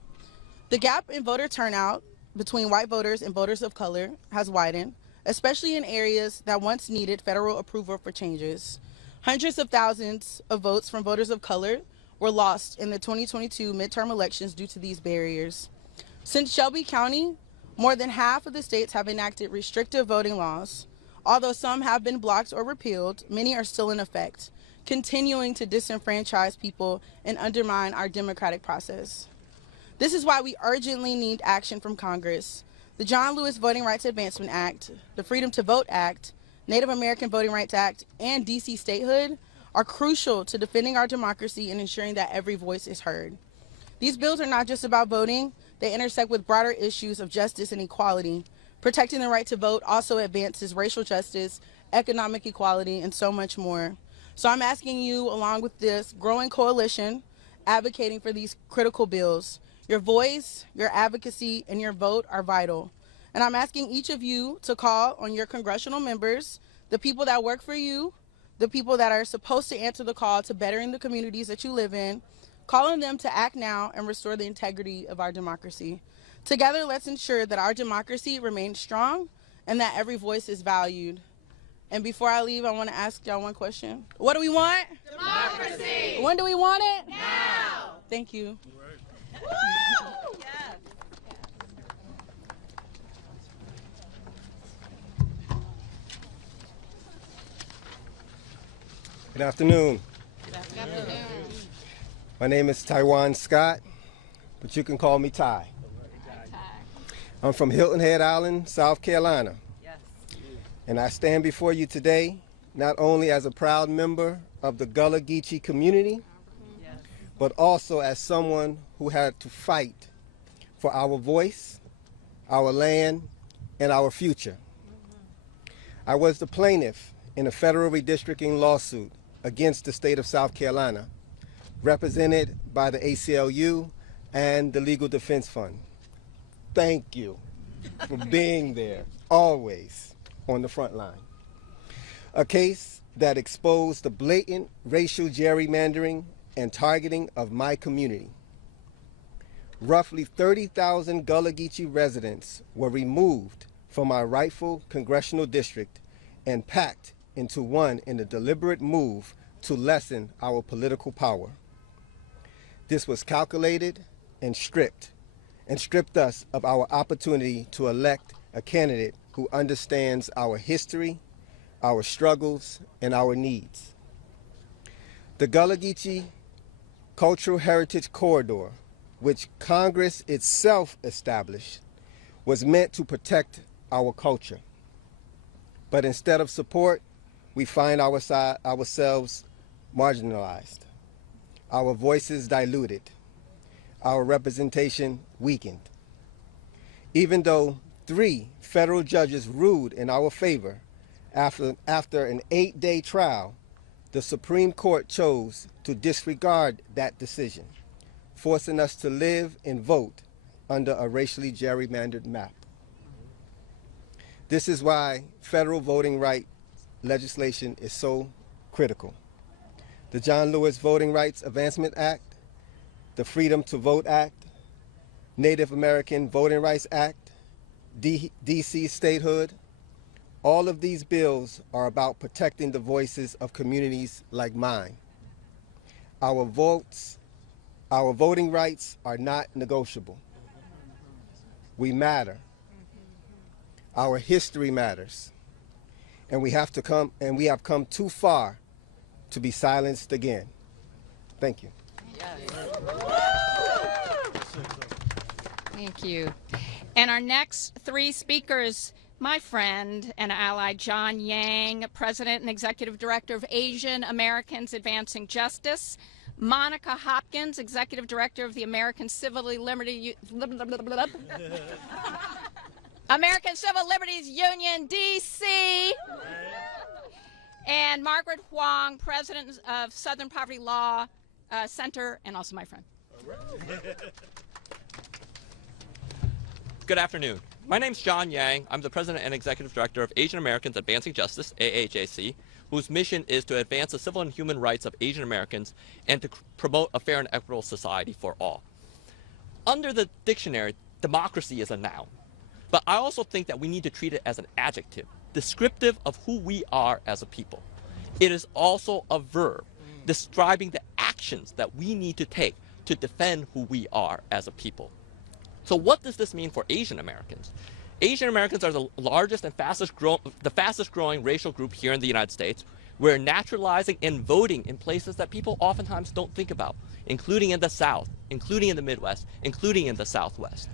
The gap in voter turnout between white voters and voters of color has widened, especially in areas that once needed federal approval for changes. Hundreds of thousands of votes from voters of color were lost in the 2022 midterm elections due to these barriers. Since Shelby County, more than half of the states have enacted restrictive voting laws. Although some have been blocked or repealed, many are still in effect. continuing to disenfranchise people and undermine our democratic process. This is why we urgently need action from Congress. The John Lewis Voting Rights Advancement Act, the Freedom to Vote Act, Native American Voting Rights Act, and DC statehood are crucial to defending our democracy and ensuring that every voice is heard. These bills are not just about voting, they intersect with broader issues of justice and equality. Protecting the right to vote also advances racial justice, economic equality, and so much more. So I'm asking you, along with this growing coalition, advocating for these critical bills. Your voice, your advocacy, and your vote are vital. And I'm asking each of you to call on your congressional members, the people that work for you, the people that are supposed to answer the call to bettering the communities that you live in, call on them to act now and restore the integrity of our democracy. Together, let's ensure that our democracy remains strong and that every voice is valued. And before I leave, I want to ask y'all one question. What do we want? Democracy! When do we want it? Now! Thank you. Good afternoon. My name is Taiwan Scott, but you can call me Ty. I'm from Hilton Head Island, South Carolina. And I stand before you today not only as a proud member of the Gullah Geechee community, but also as someone who had to fight for our voice, our land, and our future. I was the plaintiff in a federal redistricting lawsuit against the state of South Carolina, represented by the ACLU and the Legal Defense Fund. Thank you for being there, always on the front line. A case that exposed the blatant racial gerrymandering and targeting of my community. Roughly 30,000 Gullah Geechee residents were removed from our rightful congressional district and packed into one in a deliberate move to lessen our political power. This was calculated and stripped us of our opportunity to elect a candidate who understands our history, our struggles, and our needs. The Gullah Geechee Cultural Heritage Corridor, which Congress itself established, was meant to protect our culture. But instead of support, we find ourselves marginalized, our voices diluted, our representation weakened. Even though 3 federal judges ruled in our favor after an 8-day trial, the Supreme Court chose to disregard that decision, forcing us to live and vote under a racially gerrymandered map. This is why federal voting right legislation is so critical. The John Lewis Voting Rights Advancement Act, the Freedom to Vote Act, Native American Voting Rights Act, DC statehood, all of these bills are about protecting the voices of communities like mine. Our voting rights are not negotiable. We matter. Our history matters. And we have come too far to be silenced again. Thank you. Thank you. And our next 3 speakers, my friend and ally John Yang, President and Executive Director of Asian Americans Advancing Justice, Monica Hopkins, Executive Director of the American Civil Liberties Union, DC, and Margaret Huang, President of Southern Poverty Law Center, and also my friend. Good afternoon. My name's John Yang. I'm the President and Executive Director of Asian Americans Advancing Justice, AAJC, whose mission is to advance the civil and human rights of Asian Americans and to promote a fair and equitable society for all. Under the dictionary, democracy is a noun, but I also think that we need to treat it as an adjective, descriptive of who we are as a people. It is also a verb, describing the actions that we need to take to defend who we are as a people. So what does this mean for Asian Americans? Asian Americans are the largest and fastest growing racial group here in the United States. We're naturalizing and voting in places that people oftentimes don't think about, including in the South, including in the Midwest, including in the Southwest.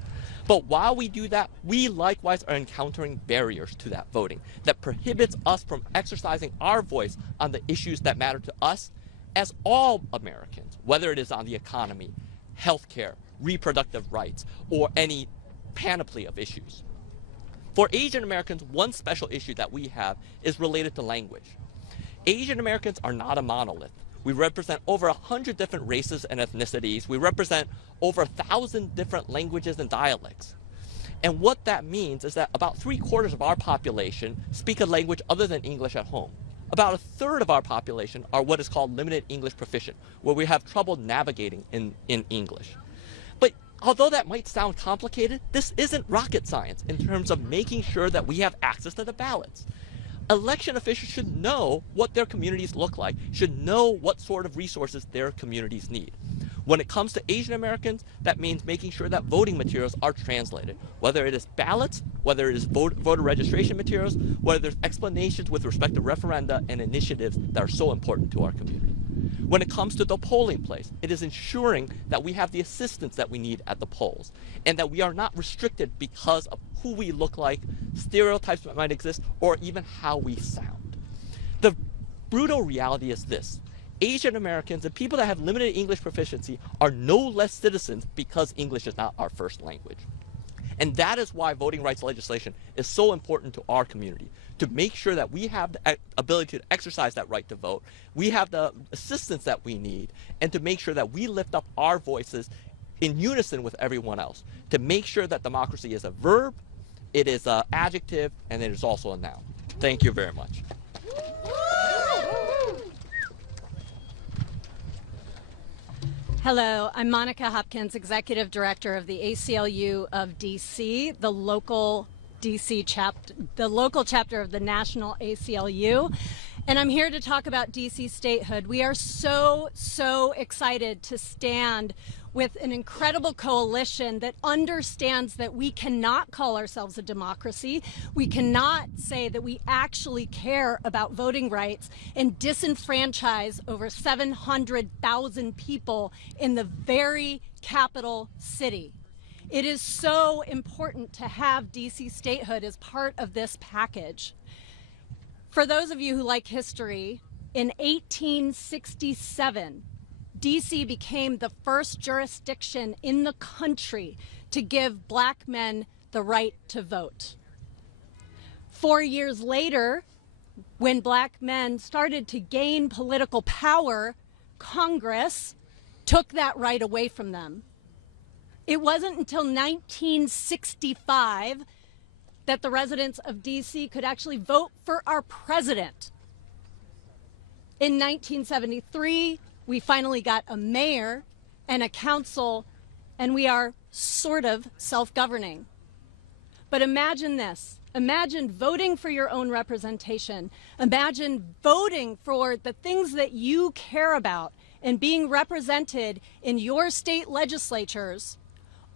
But while we do that, we likewise are encountering barriers to that voting that prohibits us from exercising our voice on the issues that matter to us as all Americans, whether it is on the economy, healthcare, reproductive rights, or any panoply of issues. For Asian Americans, one special issue that we have is related to language. Asian Americans are not a monolith. We represent over 100 different races and ethnicities. We represent over 1,000 different languages and dialects. And what that means is that about 3/4 of our population speak a language other than English at home. About 1/3 of our population are what is called limited English proficient, where we have trouble navigating in English. But although that might sound complicated, this isn't rocket science in terms of making sure that we have access to the ballots. Election officials should know what their communities look like, should know what sort of resources their communities need. When it comes to Asian Americans, that means making sure that voting materials are translated, whether it is ballots, whether it is voter registration materials, whether there's explanations with respect to referenda and initiatives that are so important to our community. When it comes to the polling place, it is ensuring that we have the assistance that we need at the polls and that we are not restricted because of who we look like, stereotypes that might exist, or even how we sound. The brutal reality is this. Asian Americans and people that have limited English proficiency are no less citizens because English is not our first language. And that is why voting rights legislation is so important to our community, to make sure that we have the ability to exercise that right to vote, we have the assistance that we need, and to make sure that we lift up our voices in unison with everyone else, to make sure that democracy is a verb, it is an adjective, and it is also a noun. Thank you very much. Hello, I'm Monica Hopkins, Executive Director of the ACLU of DC, the local chapter of the National ACLU. And I'm here to talk about DC statehood. We are so excited to stand with an incredible coalition that understands that we cannot call ourselves a democracy. We cannot say that we actually care about voting rights and disenfranchise over 700,000 people in the very capital city. It is so important to have DC statehood as part of this package. For those of you who like history, in 1867, DC became the first jurisdiction in the country to give black men the right to vote. 4 years later, when black men started to gain political power, Congress took that right away from them. It wasn't until 1965 that the residents of DC could actually vote for our president. In 1973, we finally got a mayor and a council, and we are sort of self-governing. But imagine this. Imagine voting for your own representation. Imagine voting for the things that you care about and being represented in your state legislatures,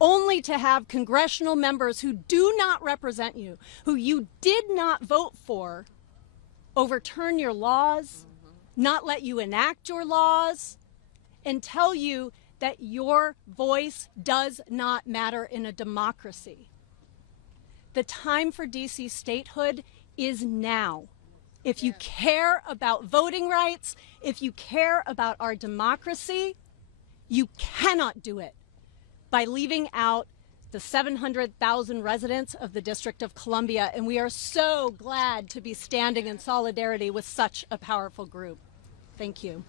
only to have congressional members who do not represent you, who you did not vote for, overturn your laws, not let you enact your laws, and tell you that your voice does not matter in a democracy. The time for DC statehood is now. If you care about voting rights, if you care about our democracy, you cannot do it by leaving out the 700,000 residents of the District of Columbia, and we are so glad to be standing in solidarity with such a powerful group. Thank you.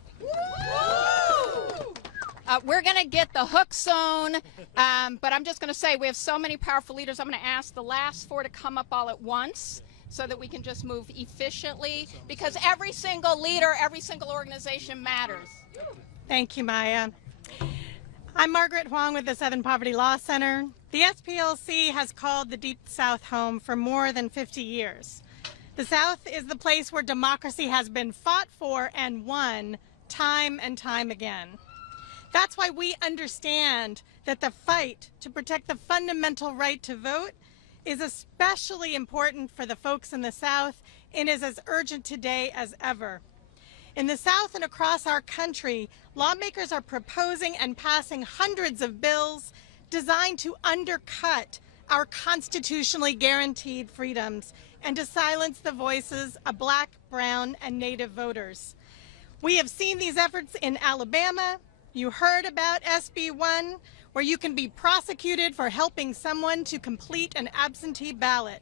We're going to get the hook zone, but I'm just going to say we have so many powerful leaders. I'm going to ask the last four to come up all at once so that we can just move efficiently, because every single leader, every single organization matters. Thank you, Maya. I'm Margaret Huang with the Southern Poverty Law Center. The SPLC has called the Deep South home for more than 50 years. The South is the place where democracy has been fought for and won time and time again. That's why we understand that the fight to protect the fundamental right to vote is especially important for the folks in the South and is as urgent today as ever. In the South and across our country, lawmakers are proposing and passing hundreds of bills designed to undercut our constitutionally guaranteed freedoms and to silence the voices of Black, brown, and Native voters. We have seen these efforts in Alabama. You heard about SB 1, where you can be prosecuted for helping someone to complete an absentee ballot.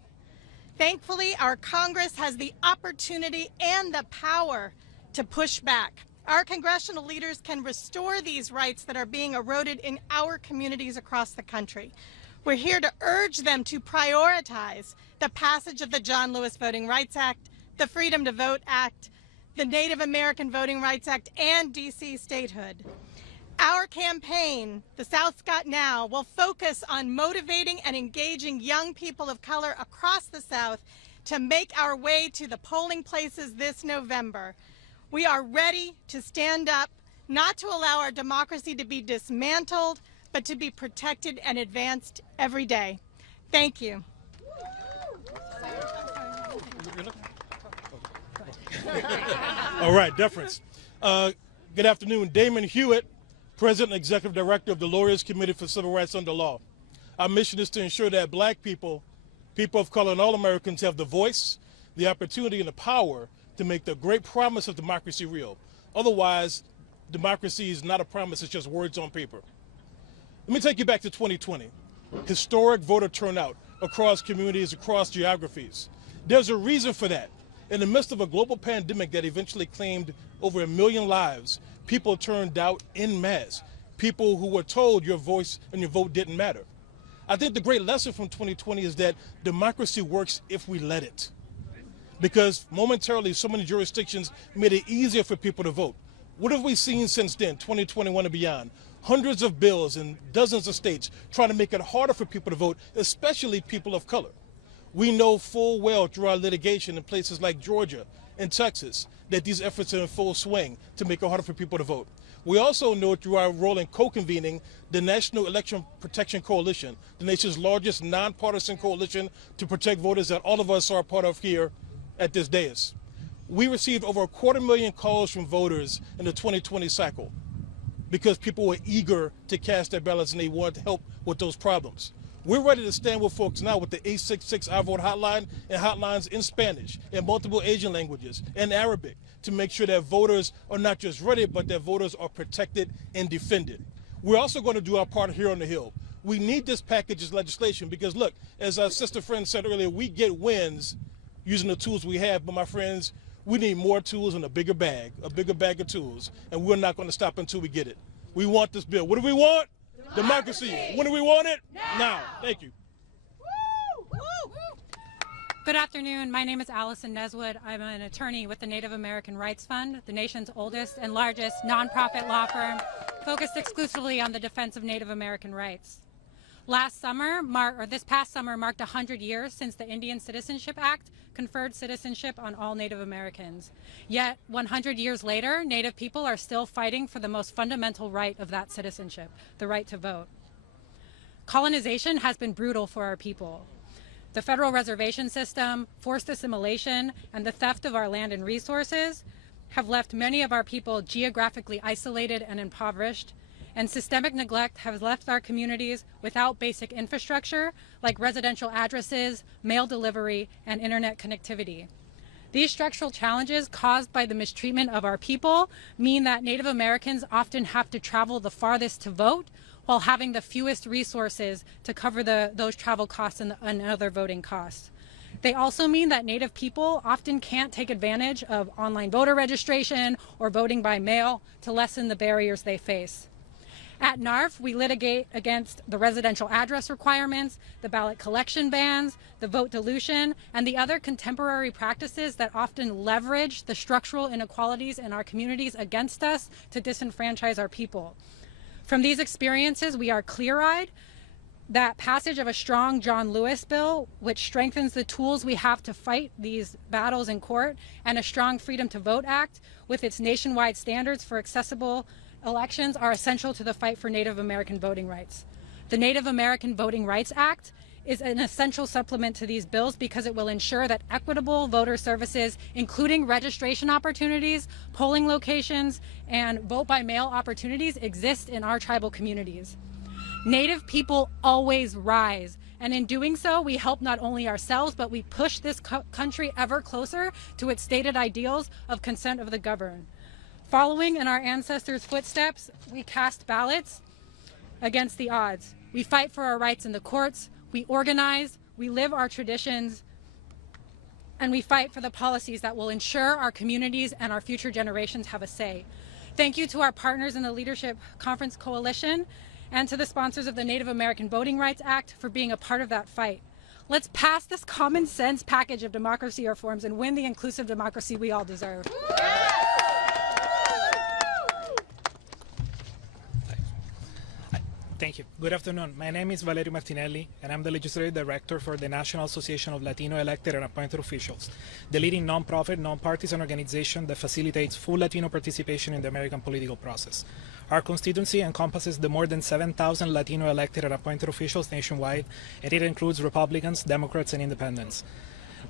Thankfully, our Congress has the opportunity and the power to push back. Our congressional leaders can restore these rights that are being eroded in our communities across the country. We're here to urge them to prioritize the passage of the John Lewis Voting Rights Act, the Freedom to Vote Act, the Native American Voting Rights Act, and D.C. statehood. Our campaign, The South's Got Now, will focus on motivating and engaging young people of color across the South to make our way to the polling places this November. We are ready to stand up, not to allow our democracy to be dismantled, but to be protected and advanced every day. Thank you. All right, deference. Good afternoon. Damon Hewitt, President and Executive Director of the Lawyers Committee for Civil Rights Under Law. Our mission is to ensure that Black people, people of color, and all Americans have the voice, the opportunity, and the power to make the great promise of democracy real. Otherwise, democracy is not a promise, it's just words on paper. Let me take you back to 2020. Historic voter turnout across communities, across geographies. There's a reason for that. In the midst of a global pandemic that eventually claimed over 1 million lives, people turned out en masse. People who were told your voice and your vote didn't matter. I think the great lesson from 2020 is that democracy works if we let it. Because momentarily, so many jurisdictions made it easier for people to vote. What have we seen since then, 2021 and beyond? Hundreds of bills in dozens of states trying to make it harder for people to vote, especially people of color. We know full well through our litigation in places like Georgia and Texas that these efforts are in full swing to make it harder for people to vote. We also know through our role in co-convening the National Election Protection Coalition, the nation's largest nonpartisan coalition to protect voters that all of us are a part of here at this dais. We received over 250,000 calls from voters in the 2020 cycle because people were eager to cast their ballots and they wanted to help with those problems. We're ready to stand with folks now with the 866 I Vote hotline and hotlines in Spanish, in multiple Asian languages, and Arabic to make sure that voters are not just ready, but that voters are protected and defended. We're also going to do our part here on the Hill. We need this package of legislation because, look, as our sister friend said earlier, we get wins using the tools we have, but my friends, we need more tools and a bigger bag of tools, and we're not going to stop until we get it. We want this bill. What do we want? Democracy. When do we want it? Now. Thank you. Good afternoon. My name is Allison Neswood. I'm an attorney with the Native American Rights Fund, the nation's oldest and largest nonprofit law firm focused exclusively on the defense of Native American rights. This past summer marked 100 years since the Indian Citizenship Act conferred citizenship on all Native Americans. Yet, 100 years later, Native people are still fighting for the most fundamental right of that citizenship, the right to vote. Colonization has been brutal for our people. The federal reservation system, forced assimilation, and the theft of our land and resources have left many of our people geographically isolated and impoverished, and systemic neglect has left our communities without basic infrastructure like residential addresses, mail delivery, and internet connectivity. These structural challenges caused by the mistreatment of our people mean that Native Americans often have to travel the farthest to vote while having the fewest resources to cover those travel costs and other voting costs. They also mean that Native people often can't take advantage of online voter registration or voting by mail to lessen the barriers they face. At NARF, we litigate against the residential address requirements, the ballot collection bans, the vote dilution, and the other contemporary practices that often leverage the structural inequalities in our communities against us to disenfranchise our people. From these experiences, we are clear-eyed that passage of a strong John Lewis bill, which strengthens the tools we have to fight these battles in court, and a strong Freedom to Vote Act with its nationwide standards for accessible elections are essential to the fight for Native American voting rights. The Native American Voting Rights Act is an essential supplement to these bills because it will ensure that equitable voter services, including registration opportunities, polling locations, and vote-by-mail opportunities exist in our tribal communities. Native people always rise, and in doing so, we help not only ourselves, but we push this country ever closer to its stated ideals of consent of the governed. Following in our ancestors' footsteps, we cast ballots against the odds. We fight for our rights in the courts, we organize, we live our traditions, and we fight for the policies that will ensure our communities and our future generations have a say. Thank you to our partners in the Leadership Conference Coalition and to the sponsors of the Native American Voting Rights Act for being a part of that fight. Let's pass this common sense package of democracy reforms and win the inclusive democracy we all deserve. Thank you. Good afternoon. My name is Valerio Martinelli, and I'm the Legislative Director for the National Association of Latino Elected and Appointed Officials, the leading nonprofit, nonpartisan organization that facilitates full Latino participation in the American political process. Our constituency encompasses the more than 7,000 Latino elected and appointed officials nationwide, and it includes Republicans, Democrats, and Independents.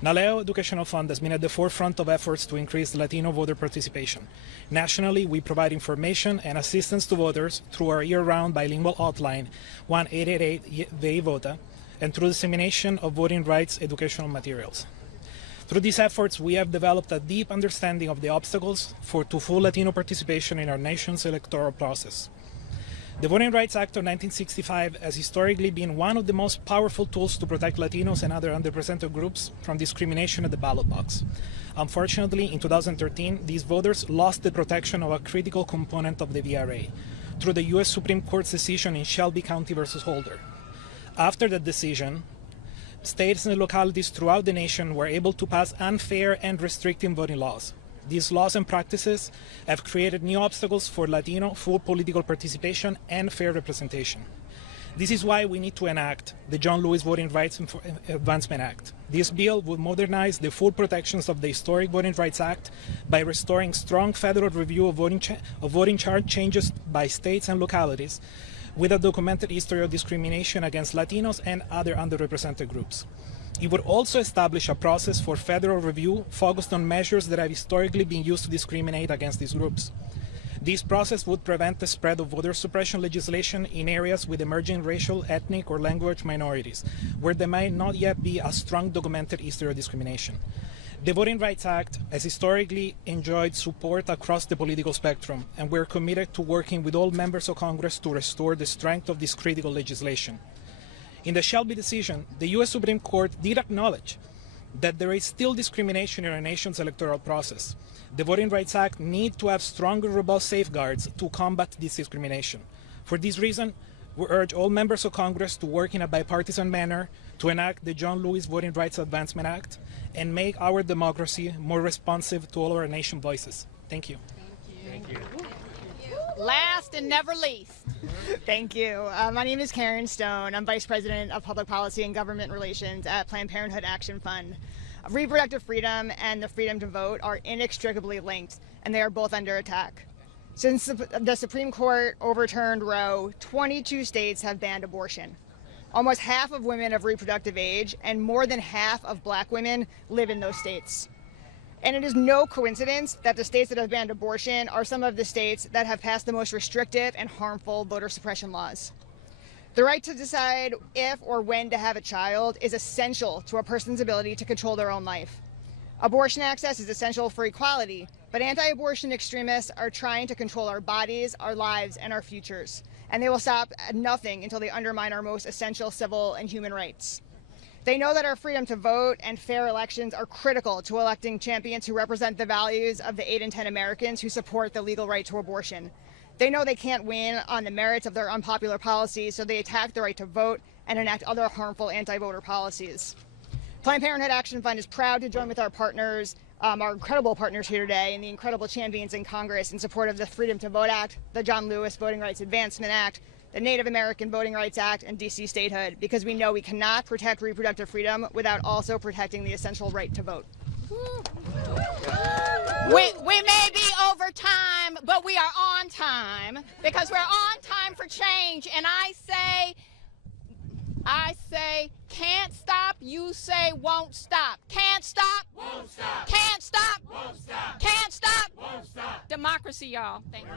Naleo Educational Fund has been at the forefront of efforts to increase Latino voter participation. Nationally, we provide information and assistance to voters through our year-round bilingual hotline, 1-888-VEI-VOTA, and through dissemination of voting rights educational materials. Through these efforts, we have developed a deep understanding of the obstacles to full Latino participation in our nation's electoral process. The Voting Rights Act of 1965 has historically been one of the most powerful tools to protect Latinos and other underrepresented groups from discrimination at the ballot box. Unfortunately, in 2013, these voters lost the protection of a critical component of the VRA through the U.S. Supreme Court's decision in Shelby County versus Holder. After that decision, states and localities throughout the nation were able to pass unfair and restricting voting laws. These laws and practices have created new obstacles for Latino full political participation and fair representation. This is why we need to enact the John Lewis Voting Rights Advancement Act. This bill will modernize the full protections of the historic Voting Rights Act by restoring strong federal review of voting charge changes by states and localities with a documented history of discrimination against Latinos and other underrepresented groups. It would also establish a process for federal review focused on measures that have historically been used to discriminate against these groups. This process would prevent the spread of voter suppression legislation in areas with emerging racial, ethnic, or language minorities, where there might not yet be a strong documented history of discrimination. The Voting Rights Act has historically enjoyed support across the political spectrum, and we're committed to working with all members of Congress to restore the strength of this critical legislation. In the Shelby decision, the U.S. Supreme Court did acknowledge that there is still discrimination in our nation's electoral process. The Voting Rights Act needs to have stronger, robust safeguards to combat this discrimination. For this reason, we urge all members of Congress to work in a bipartisan manner to enact the John Lewis Voting Rights Advancement Act and make our democracy more responsive to all our nation's voices. Thank you. Thank you. Last and never least. Thank you. My name is Karen Stone. I'm Vice President of Public Policy and Government Relations at Planned Parenthood Action Fund. Reproductive freedom and the freedom to vote are inextricably linked, and they are both under attack. Since the Supreme Court overturned Roe, 22 states have banned abortion. Almost half of women of reproductive age and more than half of Black women live in those states. And it is no coincidence that the states that have banned abortion are some of the states that have passed the most restrictive and harmful voter suppression laws. The right to decide if or when to have a child is essential to a person's ability to control their own life. Abortion access is essential for equality, but anti-abortion extremists are trying to control our bodies, our lives, and our futures. And they will stop at nothing until they undermine our most essential civil and human rights. They know that our freedom to vote and fair elections are critical to electing champions who represent the values of the 8 in 10 Americans who support the legal right to abortion. They know they can't win on the merits of their unpopular policies, so they attack the right to vote and enact other harmful anti-voter policies. Planned Parenthood Action Fund is proud to join with our partners, our incredible partners here today, and the incredible champions in Congress in support of the Freedom to Vote Act, the John Lewis Voting Rights Advancement Act, the Native American Voting Rights Act, and DC statehood, because we know we cannot protect reproductive freedom without also protecting the essential right to vote. We may be over time, but we are on time, because we're on time for change. And I say, I say can't stop, you say won't stop. Can't stop. Won't stop. Can't stop. Won't stop. Can't stop. Won't stop. Democracy, y'all. Thank you.